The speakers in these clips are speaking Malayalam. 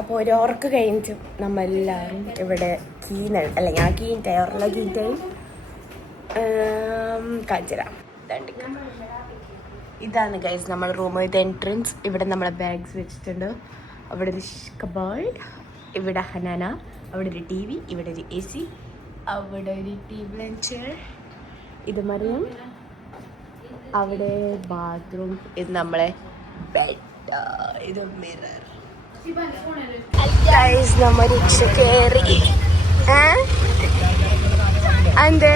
അപ്പോൾ ഒരു ഉറക്ക് കഴിഞ്ഞിട്ട് നമ്മളെല്ലാവരും ഇവിടെ അല്ല ഞാൻ ടയറുള്ള കീറ്റായി കാണിച്ചുതരാം. ഇതാണ് ഗൈസ് നമ്മുടെ റൂം. ഇത് എൻട്രൻസ്. ഇവിടെ നമ്മളെ ബാഗ്സ് വെച്ചിട്ടുണ്ട്. അവിടെ ഒരു കബോർഡ്, ഇവിടെ ഹനാന, അവിടെ ഒരു ടി വി, ഇവിടെ ഒരു AC, അവിടെ ഒരു ടേബിൾ ആൻഡ് ചെയർ, ഇത് മറിയം, അവിടെ ബാത്റൂം, ഇത് നമ്മളെ ബെഡ്, ഇത് മിറർ. നമ്മ രക്ഷ കയറി എന്തേ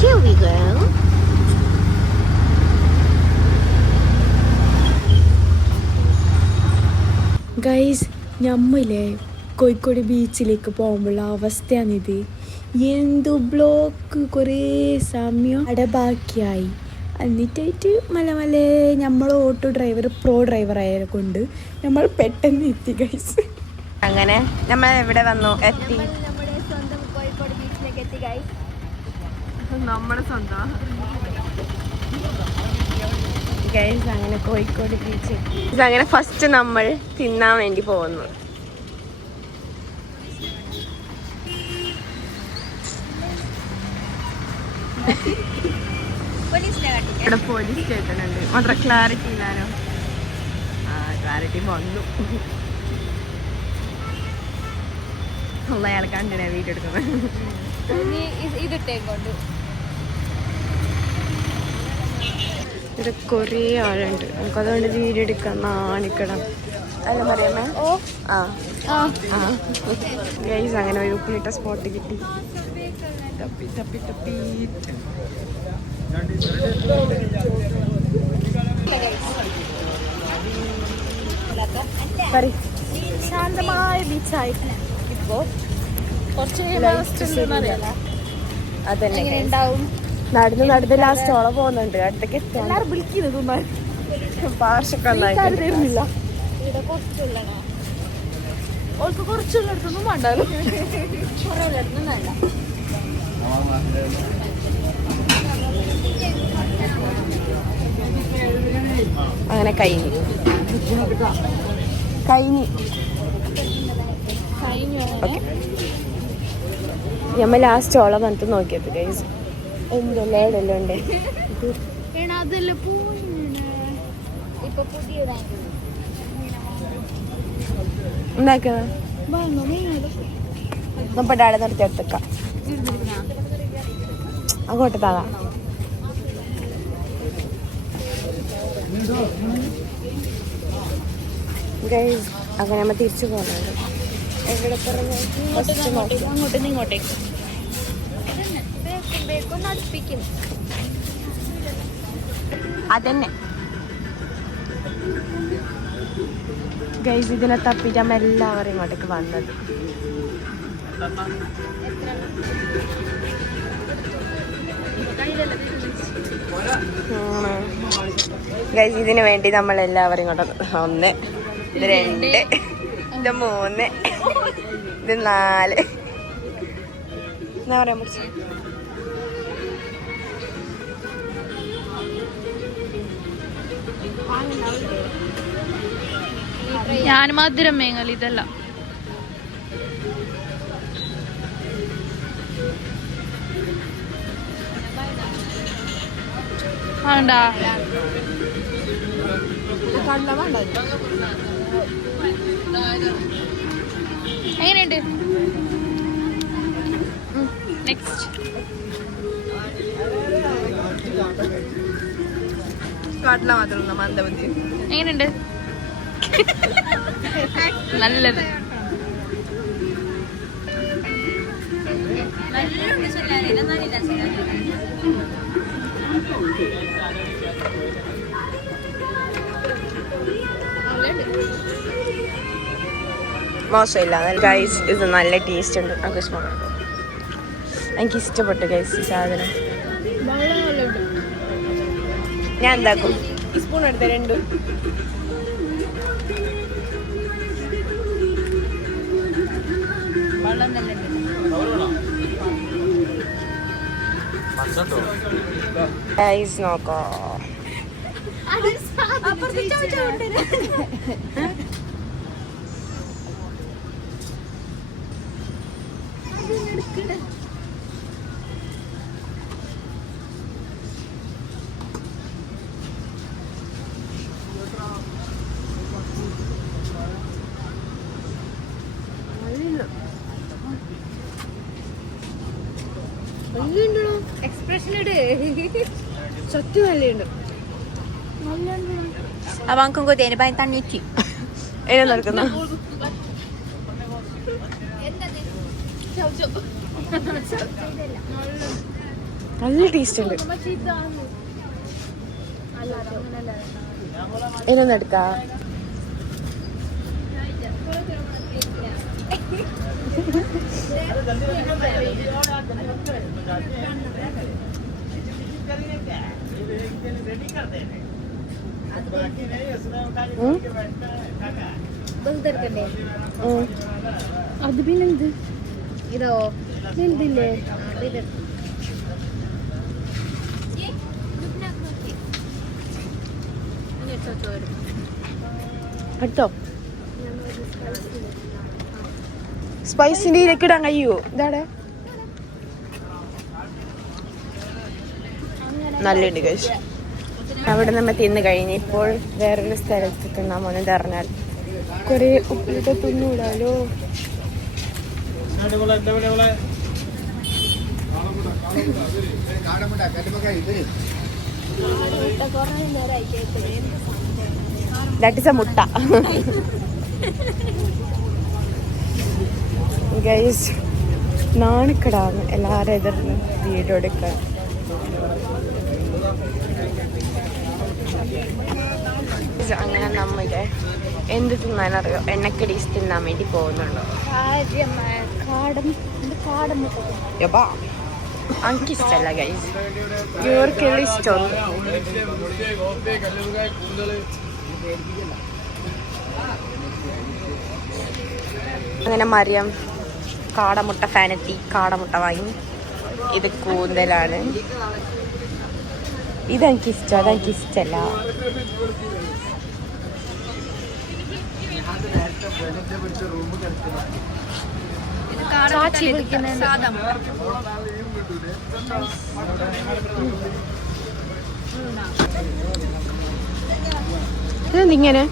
Here we go. ഗൈസ്, നമ്മില്ലേ കോഴിക്കോട് ബീച്ചിലേക്ക് പോകുമ്പോഴുള്ള അവസ്ഥയാണിത്. എന്തു ബ്ലോക്ക്, കുറേ സമയം അവിടെ ബാക്കിയായി. എന്നിട്ടായിട്ട് മല നമ്മൾ ഓട്ടോ ഡ്രൈവർ പ്രോ ഡ്രൈവർ ആയതിനെ കൊണ്ട് നമ്മൾ പെട്ടെന്ന് എത്തി ഗൈസ്. അങ്ങനെ നമ്മൾ എവിടെ വന്നു എത്തി? നമ്മുടെ സ്വന്തം കോഴിക്കോട് ബീച്ചിലേക്ക് എത്തി ഗൈസ്. നമ്മുടെ സ്വന്തം ഗൈസ്. അങ്ങനെ കോഴിക്കോട് ബീച്ച് അങ്ങനെ ഫസ്റ്റ് നമ്മൾ തിന്നാൻ വേണ്ടി പോകുന്നു. ഇവിടെ പോലീസ് സ്റ്റേഷൻ ഉണ്ട്. മാത്രം ക്ലാരിറ്റി ഇല്ലാനോ? ക്ലാരിറ്റി വന്നു. അയാൾ കണ്ടിനെ വീഡിയോ എടുക്കുന്നത്. ഇവിടെ കുറേ ആളുണ്ട്. നമുക്കതുകൊണ്ട് വീഡിയോ എടുക്കാൻ കാണിക്കണം അല്ല പറയാമേ. ഗൈസ് അങ്ങനെ ഒരു ഉപ്പിലിട്ട സ്പോട്ട് കിട്ടി. തപ്പി തപ്പി തപ്പി ശാന്തമായ ബീച്ചായിട്ട് ഇപ്പോ അതന്നെ ഉണ്ടാവും. നടന്ന് ലാസ്റ്റോളം പോകുന്നുണ്ട്. അടുത്തേക്ക് എല്ലാവരും വിളിക്കുന്നത് പാർഷൊക്കെ തരുന്നില്ല. ഓൾക്ക് കുറച്ചുള്ളടത്തൊന്നും വേണ്ടല്ലോ. വേണ്ട. അങ്ങനെ കഴിഞ്ഞു ഓക്കെ. നമ്മൾ ലാസ്റ്റ് ഓളം വന്നിട്ട് നോക്കിയത് ഗൈസ്. എന്തെല്ലാം ഇടെല്ലാം ഉണ്ട്. എന്താക്കുന്നത് നമ്മുടെ ആടെ നിർത്തിയെടുത്തേക്കാം. അങ്ങോട്ട് താകാം. ഗൈസ് അങ്ങനെ നമ്മൾ തിരിച്ചു പോകുന്നുണ്ട്. എവിടെ അങ്ങോട്ട് ഇങ്ങോട്ടേക്ക് അതന്നെ ഗൈസ്. ഇതിനെ തപ്പിട്ടാണ് എല്ലാവരും ഇങ്ങോട്ടേക്ക് വന്നത്. ഗൈസ് ഇതിന് വേണ്ടി നമ്മൾ എല്ലാവരും ഇങ്ങോട്ട് 1, ഇത് 2, ഇത് 3, ഇത് 4 എന്താ പറയാൻ പറ്റും. ഞാൻ മധുരം മേങ്ങൽ ഇതല്ല. വേണ്ടാ എങ്ങനെയുണ്ട്? നെക്സ്റ്റ് കാട്ടില മാത്രം മന്ദബുദ്ധി എങ്ങനെയുണ്ട്? നല്ലത്. മോശമില്ല ഗൈസ്. ഇത് നല്ല ടേസ്റ്റ് ഉണ്ട്. എനിക്ക് ഇഷ്ടപ്പെട്ടു ഗൈസ് ഈ സാധനം. ഞാൻ എന്താക്കും സ്പൂൺ എടുത്ത രണ്ടും വെള്ളം നല്ല നോക്കോ എക്സ്പ്രഷൻ ഇട് സത്യം നല്ലുണ്ട് അവൻക്കും കൊതിന് ഭയം തണ്ണിക്ക് ഏതാ നടക്കുന്ന നല്ല ടേസ്റ്റ് ഉണ്ട് ഏതൊന്നും എടുക്ക അത് പിന്നെന്ത് ഇതോ എന്തില്ലേ അടുത്തോ സ്പൈസിന്റെ ഇതിലേക്ക് ഇടാൻ കഴിയുമോ ഇതാടെ നല്ലുണ്ട് കഴിച്ചു അവിടെ നമ്മൾ തിന്ന് കഴിഞ്ഞ് ഇപ്പോൾ വേറൊരു സ്ഥലത്ത് തിന്നാൻ പോകുന്നത് പറഞ്ഞാൽ കുറെ ഉപ്പിലിട്ട് തിന്നൂടാലോ ദാറ്റ് ഇസ് എ മുട്ട ഗൈസ് നാണിക്കടാന്ന് എല്ലാവരും എതിർന്ന് വീഡിയോ എടുക്കാൻ അങ്ങനെ നമ്മുടെ എന്ത് തിന്നാനറിയോ എണ്ണക്കടീസ് തിന്നാൻ വേണ്ടി പോകുന്നുണ്ടോ എനിക്കിഷ്ടല്ല ഗൈസ് ഇവർക്കെല്ലാം ഇഷ്ടമൊന്നും അങ്ങനെ മറിയം കാടമുട്ട ഫാനെത്തി കാടമുട്ട വാങ്ങി ഇത് കൂന്തലാണ് ഇതെനിക്കിഷ്ടം അതെനിക്കിഷ്ടല്ല ചാച്ചി ഇതെന്തിങ്ങനെ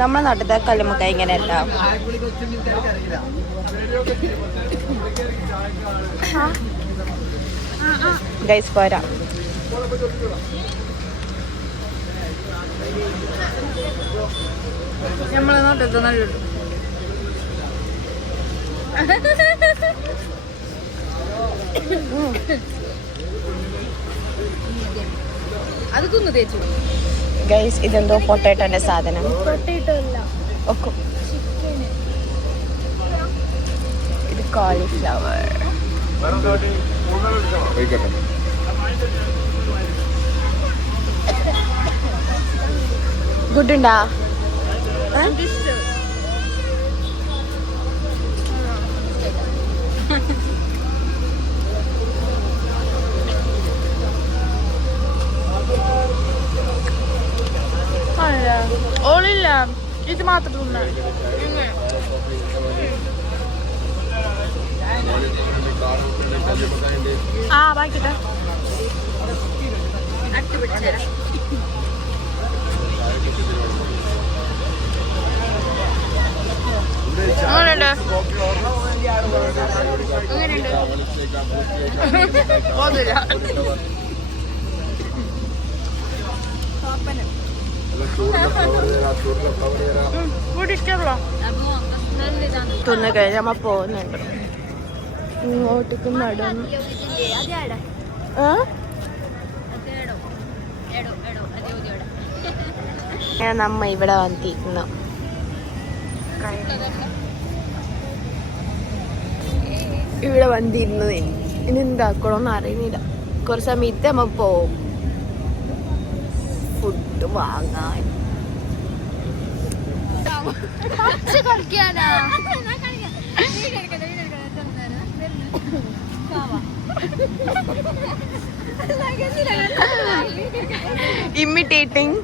നമ്മളെ നാട്ടിലത്തെ കല്ലുമുക്ക ഇങ്ങനെയല്ല ഗൈസ് പോരാ നമ്മളെ നാട്ടിലത്തെ നല്ല അത് തിന്നു തേച്ചു ഗൈസ് ഇതെന്തോ പൊട്ടാറ്റോന്റെ സാധനം പൊട്ടാറ്റോ അല്ല ഒക്കെ ഇത് കോളിഫ്ലവർ ഗുഡ് ഉണ്ടാ ഓളില്ല ഇത് മാത്രം തിന്നാ ആ ബാക്കിട്ടെ അട്ടുപിടിച്ചേരാ അങ്ങനെയുണ്ട് അങ്ങനെയുണ്ട് പോന്നില്ല തിന്ന് കഴിഞ്ഞ് നമ്മ പോകുന്നുണ്ട് ഇങ്ങോട്ടേക്ക് നടന്നു നമ്മ ഇവിടെ വന്നിരിക്കുന്നു ഇവിടെ വന്നിരുന്നത് ഇനി എന്താക്കണമെന്ന് അറിയുന്നില്ല. കുറച്ച് സമയത്ത് നമ്മ പോവും ഫുഡ് വാങ്ങാൻ. ഇമിറ്റേറ്റിംഗ്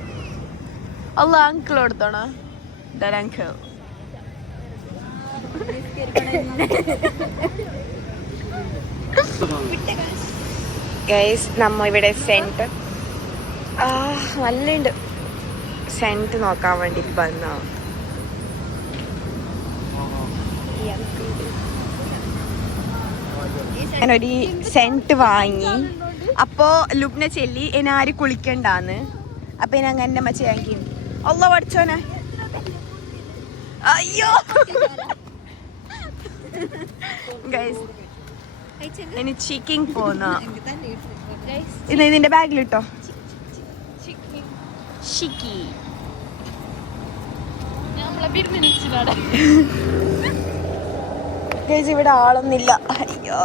അല്ല അങ്കിൾ എടുത്തോണ അങ്കിൾ ഗൈസ് നമ്മ ഇവിടെ സെന്റ് നല്ലുണ്ട്. സെന്റ് നോക്കാൻ വേണ്ടി വന്ന ഞാനൊരു സെന്റ് വാങ്ങി. അപ്പോ ലുബ്ന ചെല്ലി എന്നെ ആര് കുളിക്കണ്ടാന്ന്. അപ്പൊ ഞാൻ അങ്ങനെ അമ്മ ചെയ്യാക്കി അല്ല പഠിച്ചോനെ. അയ്യോ ഗൈസ് ഇനി ചിക്കിങ് പോന്ന ഇത് ഇതിന്റെ ബാഗിലിട്ടോ. ഷിക്കി ഗൈസ് ഇവിടെ ആളൊന്നില്ല. അയ്യോ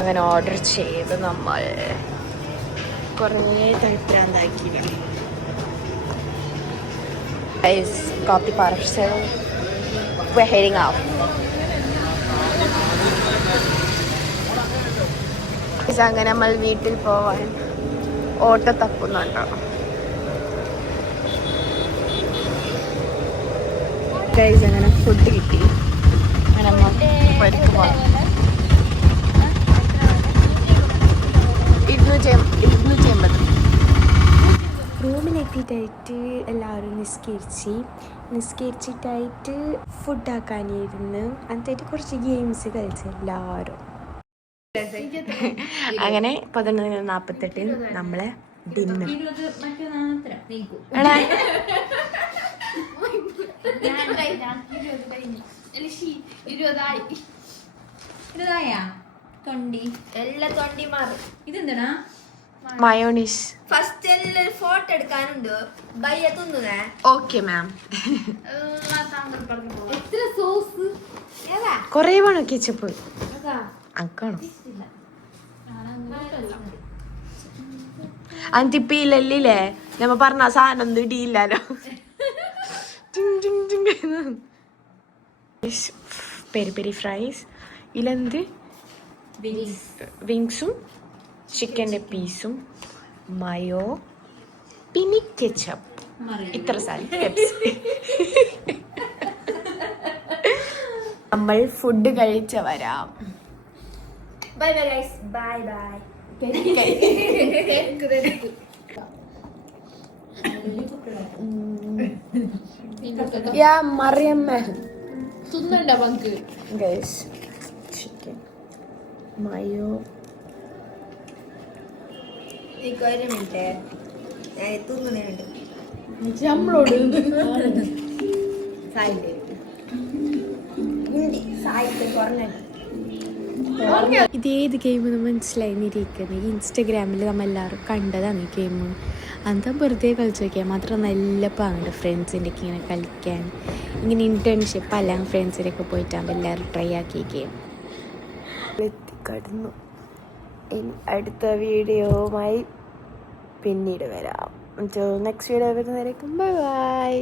അങ്ങനെ ഓർഡർ ചെയ്ത് നമ്മൾ കുറേ തളിപ്രാന്താക്കി. കോപ്പി പാർസൽ we're heading out. അങ്ങനെ നമ്മൾ വീട്ടിൽ പോവാൻ ഓട്ടോ തപ്പുന്നുണ്ടോ. ഗൈസ് അങ്ങനെ ഫുഡ് കിട്ടി. പരിക്ക് പോവാം. 280. റൂമിലെത്തിയിട്ടായിട്ട് എല്ലാവരും നിസ്കരിച്ചിട്ടായിട്ട് ഫുഡാക്കാനിരുന്ന് എന്നിട്ട് കുറച്ച് ഗെയിംസ് കളിച്ച് എല്ലാവരും. അങ്ങനെ 11:48 നമ്മളെ ഡിന്നർ. മയോണീസ് ഫസ്റ്റ് എല്ലാം ഫോട്ടോ എടുക്കാനുണ്ട്. ബയ്യ തിന്നുന്നേ. Okay ma'am. എത്ര സോസ് കൊറേ വേണോ കെച്ചപ്പ്? അക്കാണോ അന്തിപ്പിയില്ലേ നമ്മ പറഞ്ഞ സാധനം ഒന്നും ഇടിയില്ലല്ലോ. പെരി പെരി ഫ്രൈസ് ഇലെന്ത് വിങ്സും ചിക്കൻ്റെ പീസും മയോ പിന്നെ കെച്ചപ്പ് ഇത്ര സാധനം. നമ്മൾ ഫുഡ് കഴിച്ച വരാം. Bye bye guys. Bye bye. യാ മറിയമ്മ തിന്നണ്ട പങ്ക് ഗൈസ്. ചിക്കൻ മയോ. ഒരു മിനിറ്റ് ഞാൻ തിന്നുന്നുണ്ട്. നമ്മളോട് ഇതേത് ഗെയിമെന്ന് മനസ്സിലായിരിക്കുന്നത്. ഇൻസ്റ്റഗ്രാമിൽ നമ്മളെല്ലാവരും കണ്ടതാണ് ഈ ഗെയിം. അന്താ വെറുതെ കളിച്ച് നോക്കിയാൽ മാത്രം നല്ല പാങ്ങുണ്ട് ഫ്രണ്ട്സിൻ്റെ ഒക്കെ ഇങ്ങനെ കളിക്കാൻ. ഇങ്ങനെ ഇൻറ്റേൺഷിപ്പ് അല്ല ഫ്രണ്ട്സിനൊക്കെ പോയിട്ടാകുമ്പോൾ എല്ലാവരും ട്രൈ ആക്കി ഗെയിം എത്തിക്കടന്നു. ഇനി അടുത്ത വീഡിയോവുമായി പിന്നീട് വരാം. നെക്സ്റ്റ് വീഡിയോ വരുന്നതായിരിക്കും. Bye bye.